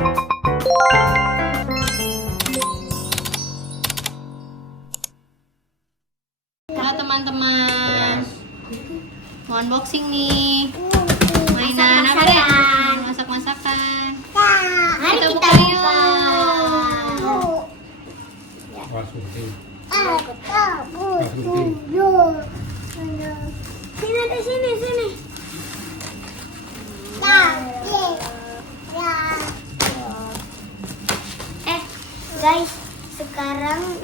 Halo teman-teman, mau unboxing nih mainan apa deh? Masak-masakan. Mari kita buka yuk. Sini deh, sini. Guys, sekarang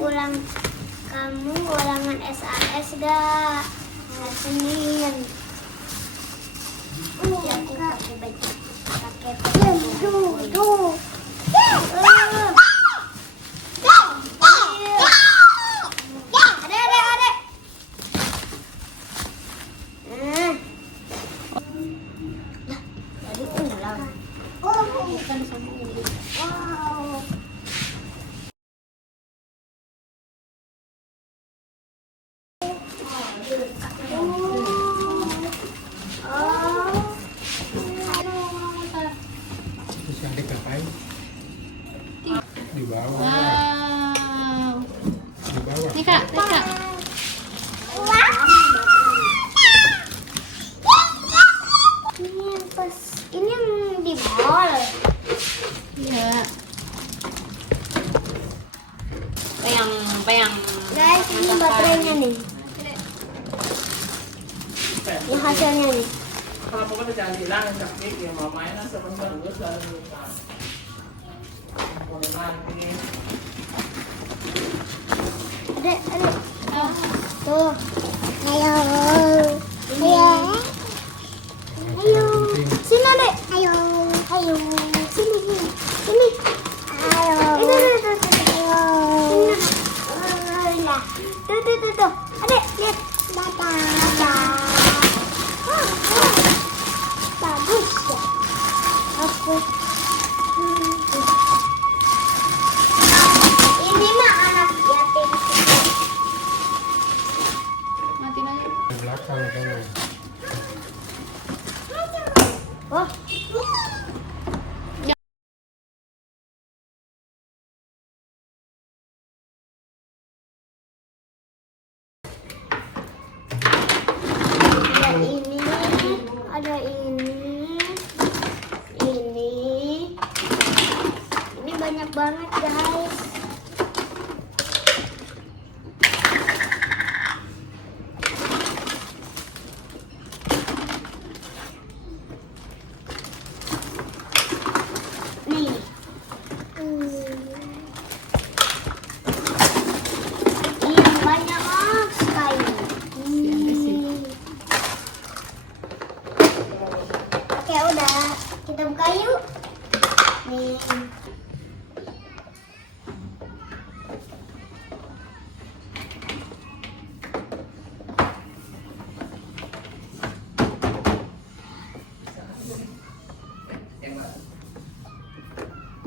kamu ulangan SAS gak? Senin. Ya, aku pakai baju. Pakai baju. Terus yang dikatain di bawah. Wow. Di bawah. Nih kak. Ini yang di mall. Iya. Peyang. Guys, ini baterainya nih. Ini hasilnya nih. Kalau pokoknya jangan hilang sakit ya mau mainan sebentar gue selalu lupa. Nanti. Adek. Oh. Tuh. Ayo. Sini, Adek. Ayo. Sini. Ayo. Tuh. Adek, lihat. Bagus ya. Ini mah anak yatim. Matiin aja. Di belakang kan. Wah. Ada ini banyak banget guys. Nih. Ini banyak sekali. Oke, udah. Kita buka yuk. Nih.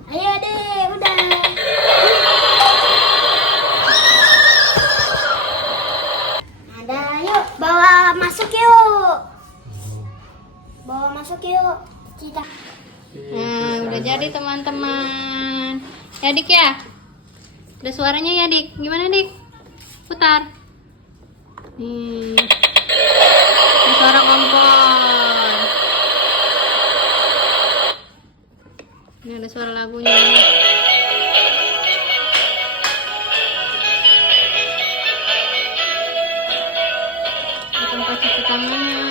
Ayo deh, udah. Ada, yuk. Bawa masuk yuk. Kita. Nah, udah jadi teman-teman. Ya Dik ya? Udah suaranya ya Dik? Gimana Dik? Putar. Nih. Ini suara kompor. Ini ada suara lagunya. Tempat cuci tangannya.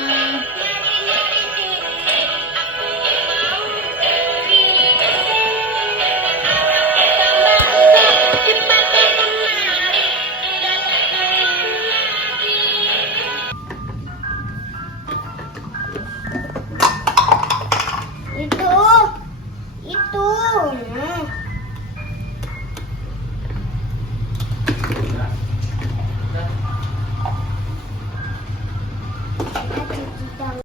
Itu. Nah.